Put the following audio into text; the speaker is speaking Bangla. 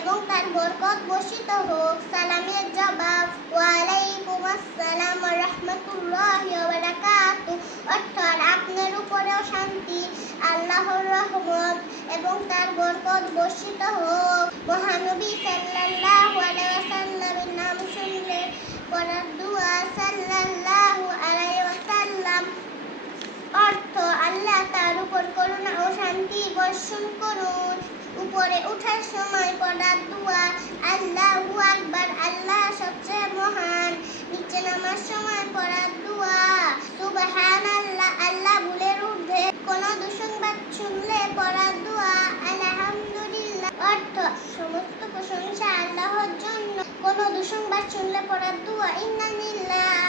এবং তার বরকত বর্ষিত হোক। সালামের জবাব ওয়ালাইকুম আসসালাম ওয়া রাহমাতুল্লাহি ওয়া বারাকাতুহু, অর্থাৎ আপনার উপরেও শান্তি, আল্লাহর রহমত এবং তার বরকত বর্ষিত হোক। মহানবী সাল্লাল্লাহু আলাইহি ওয়াসাল্লামের নাম শুনলে পড়ার দোয়া সাল্লাল্লাহু আলাইহি ওয়াসাল্লাম, অর্থ আল্লাহ তার উপর করুণা ও শান্তি বর্ষণ করুন। উপরে ওঠার সময় পড়ার দোয়া আল্লাহু আকবার, আল্লাহ সবচেয়ে মহান। নিচে নামার সময় পড়ার দোয়া সুবহানাল্লাহ, আল্লাহ ভুলের ঊর্ধ্বে। কোন দুঃসংবাদ শুনলে পড়ার দোয়া আলহামদুলিল্লাহ, অর্থ সমস্ত প্রশংসা আল্লাহর জন্য। কোন দুঃসংবাদ শুনলে পড়ার দোয়া ইন্না লিল্লাহি